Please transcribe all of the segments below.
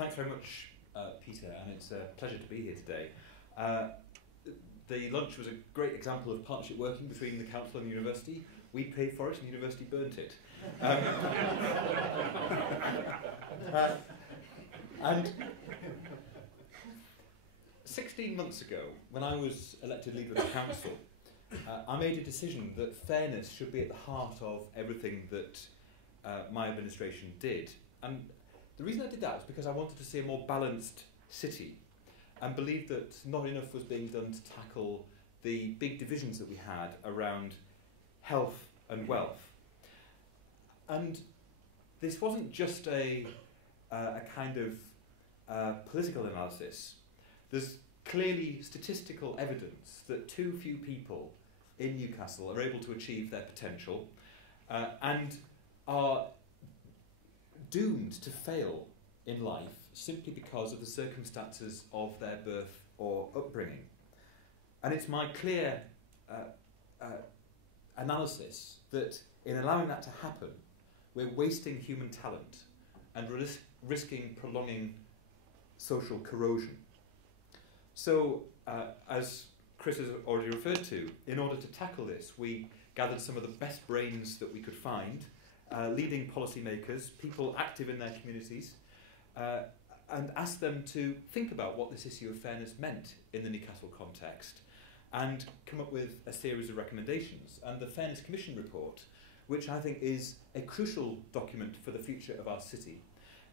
Thanks very much, Peter, and it's a pleasure to be here today. The lunch was a great example of partnership working between the council and the university. We paid for it and the university burnt it. And 16 months ago, when I was elected leader of the council, I made a decision that fairness should be at the heart of everything that my administration did. And the reason I did that was because I wanted to see a more balanced city and believed that not enough was being done to tackle the big divisions that we had around health and wealth. And this wasn't just a kind of political analysis. There's clearly statistical evidence that too few people in Newcastle are able to achieve their potential and are doomed to fail in life simply because of the circumstances of their birth or upbringing. And it's my clear analysis that in allowing that to happen, we're wasting human talent and risking prolonging social corrosion. So, as Chris has already referred to, in order to tackle this, we gathered some of the best brains that we could find, leading policymakers, people active in their communities, and asked them to think about what this issue of fairness meant in the Newcastle context and come up with a series of recommendations. And the Fairness Commission report, which I think is a crucial document for the future of our city,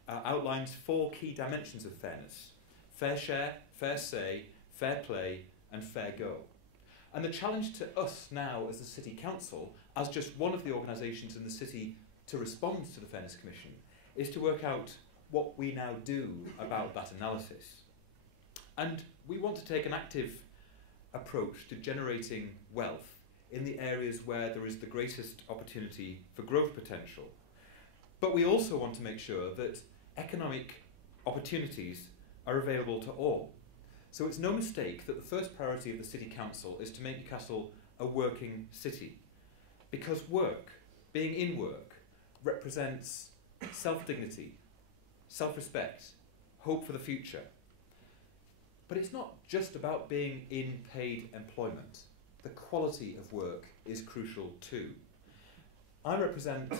outlines 4 key dimensions of fairness: fair share, fair say, fair play, and fair go. And the challenge to us now as the City Council, as just one of the organisations in the city to respond to the Fairness Commission, is to work out what we now do about that analysis. And we want to take an active approach to generating wealth in the areas where there is the greatest opportunity for growth potential. But we also want to make sure that economic opportunities are available to all. So it's no mistake that the first priority of the City Council is to make Newcastle a working city. Because work, being in work, represents self-dignity, self-respect, hope for the future. But it's not just about being in paid employment. The quality of work is crucial too. I represent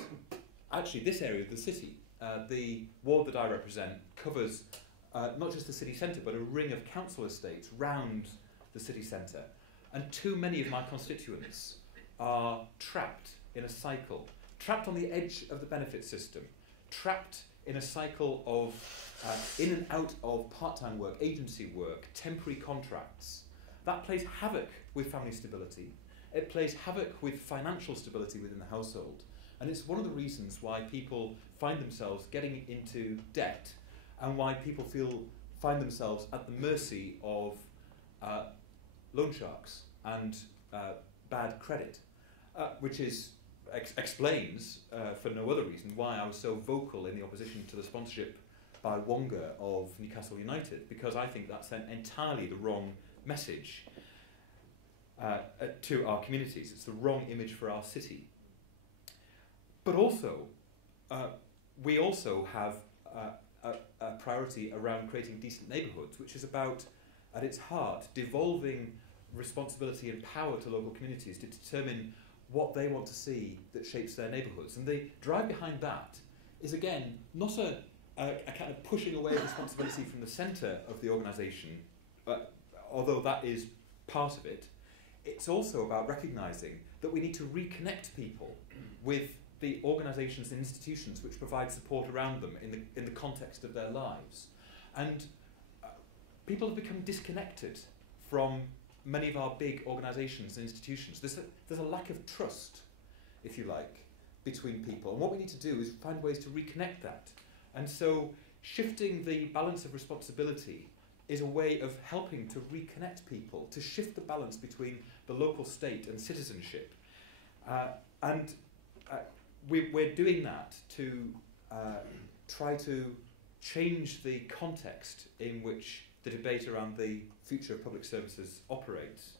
actually this area of the city. The ward that I represent covers not just the city centre, but a ring of council estates round the city centre. And too many of my constituents are trapped in a cycle, trapped on the edge of the benefit system, trapped in a cycle of in and out of part-time work, agency work, temporary contracts. That plays havoc with family stability. It plays havoc with financial stability within the household. And it's one of the reasons why people find themselves getting into debt and why people find themselves at the mercy of loan sharks and bad credit, which explains, for no other reason, why I was so vocal in the opposition to the sponsorship by Wonga of Newcastle United, because I think that sent entirely the wrong message to our communities. It's the wrong image for our city. But also, we also have a priority around creating decent neighbourhoods, which is about, at its heart, devolving responsibility and power to local communities to determine what they want to see that shapes their neighbourhoods. And the drive behind that is, again, not a kind of pushing away responsibility from the centre of the organisation, although that is part of it. It's also about recognising that we need to reconnect people with the organisations and institutions which provide support around them in the context of their lives. And people have become disconnected from many of our big organisations and institutions. There's a lack of trust, if you like, between people. And what we need to do is find ways to reconnect that. And so shifting the balance of responsibility is a way of helping to reconnect people, to shift the balance between the local state and citizenship. We're doing that to try to change the context in which the debate around the future of public services operates.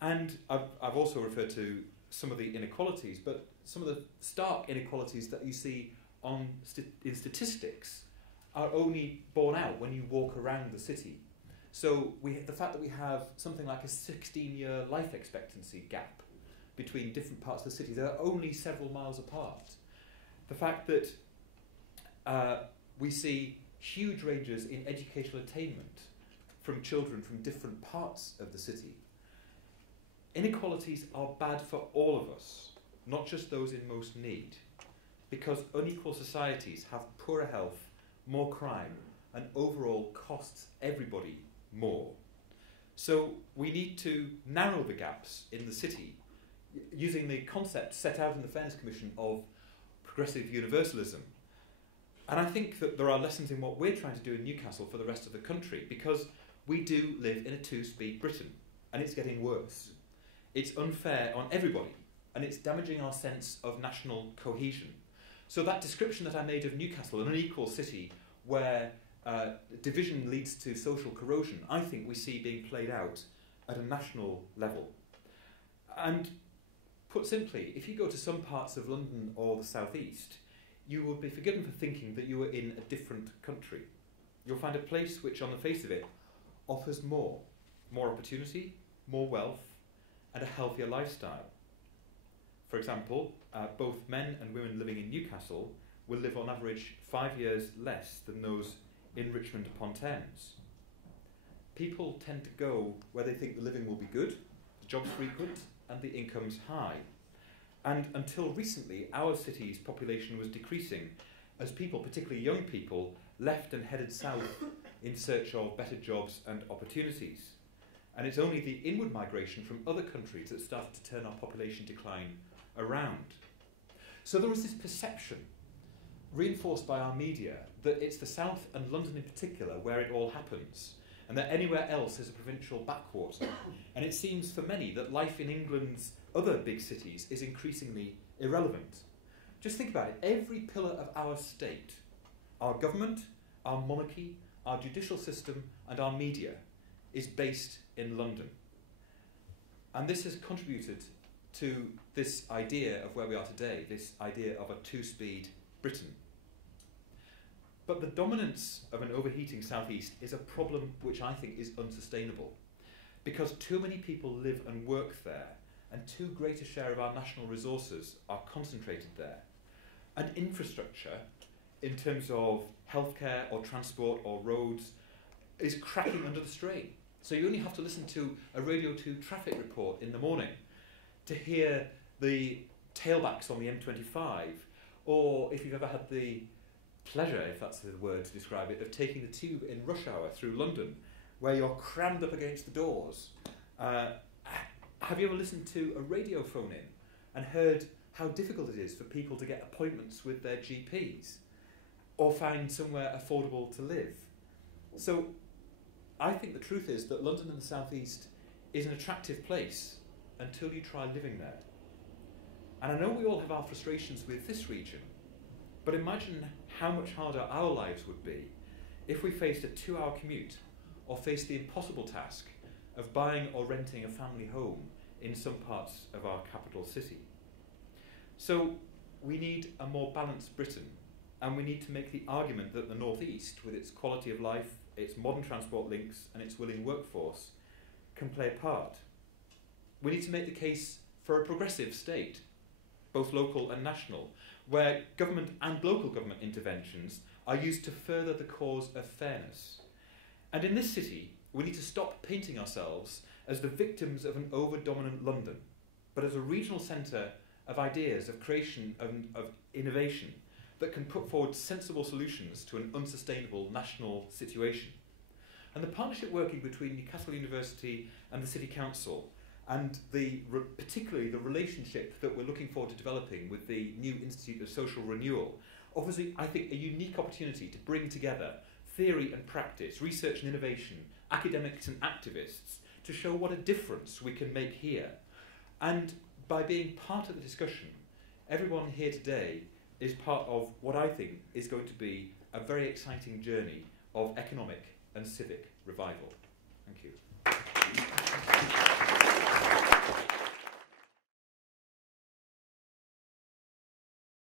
And I've also referred to some of the inequalities, but some of the stark inequalities that you see in statistics are only borne out when you walk around the city. So the fact that we have something like a 16-year life expectancy gap between different parts of the city that are only several miles apart. The fact that we see huge ranges in educational attainment from children from different parts of the city. Inequalities are bad for all of us, not just those in most need, because unequal societies have poorer health, more crime, and overall costs everybody more. So we need to narrow the gaps in the city using the concept set out in the Fairness Commission of progressive universalism. And I think that there are lessons in what we're trying to do in Newcastle for the rest of the country, because we do live in a two-speed Britain, and it's getting worse. It's unfair on everybody, and it's damaging our sense of national cohesion. So that description that I made of Newcastle, an unequal city where division leads to social corrosion, I think we see being played out at a national level. And put simply, if you go to some parts of London or the southeast, you will be forgiven for thinking that you are in a different country. You'll find a place which, on the face of it, offers more opportunity, more wealth, and a healthier lifestyle. For example, both men and women living in Newcastle will live on average 5 years less than those in Richmond upon Thames. People tend to go where they think the living will be good, the jobs frequent, and the income's high. And until recently, our city's population was decreasing as people, particularly young people, left and headed south in search of better jobs and opportunities. And it's only the inward migration from other countries that started to turn our population decline around. So there was this perception, reinforced by our media, that it's the south and London in particular where it all happens, and that anywhere else is a provincial backwater. And it seems for many that life in England's other big cities is increasingly irrelevant. Just think about it. Every pillar of our state, our government, our monarchy, our judicial system, and our media is based in London. And this has contributed to this idea of where we are today, this idea of a two-speed Britain. But the dominance of an overheating southeast is a problem which I think is unsustainable, because too many people live and work there, and too great a share of our national resources are concentrated there. And infrastructure, in terms of healthcare or transport or roads, is cracking under the strain. So you only have to listen to a Radio 2 traffic report in the morning to hear the tailbacks on the M25, or if you've ever had the pleasure, if that's the word to describe it, of taking the tube in rush hour through London, where you're crammed up against the doors. Have you ever listened to a radio phone in and heard how difficult it is for people to get appointments with their GPs or find somewhere affordable to live? So I think the truth is that London and the South East is an attractive place until you try living there. And I know we all have our frustrations with this region, but imagine how much harder our lives would be if we faced a 2-hour commute or faced the impossible task of buying or renting a family home in some parts of our capital city. So we need a more balanced Britain, and we need to make the argument that the North East, with its quality of life, its modern transport links, and its willing workforce, can play a part. We need to make the case for a progressive state, both local and national, where government and local government interventions are used to further the cause of fairness. And in this city, we need to stop painting ourselves as the victims of an over-dominant London, but as a regional centre of ideas, of creation, of innovation, that can put forward sensible solutions to an unsustainable national situation. And the partnership working between Newcastle University and the City Council, and particularly the relationship that we're looking forward to developing with the new Institute of Social Renewal, offers, I think, a unique opportunity to bring together theory and practice, research and innovation, academics and activists, to show what a difference we can make here. And by being part of the discussion, everyone here today is part of what I think is going to be a very exciting journey of economic and civic revival. Thank you.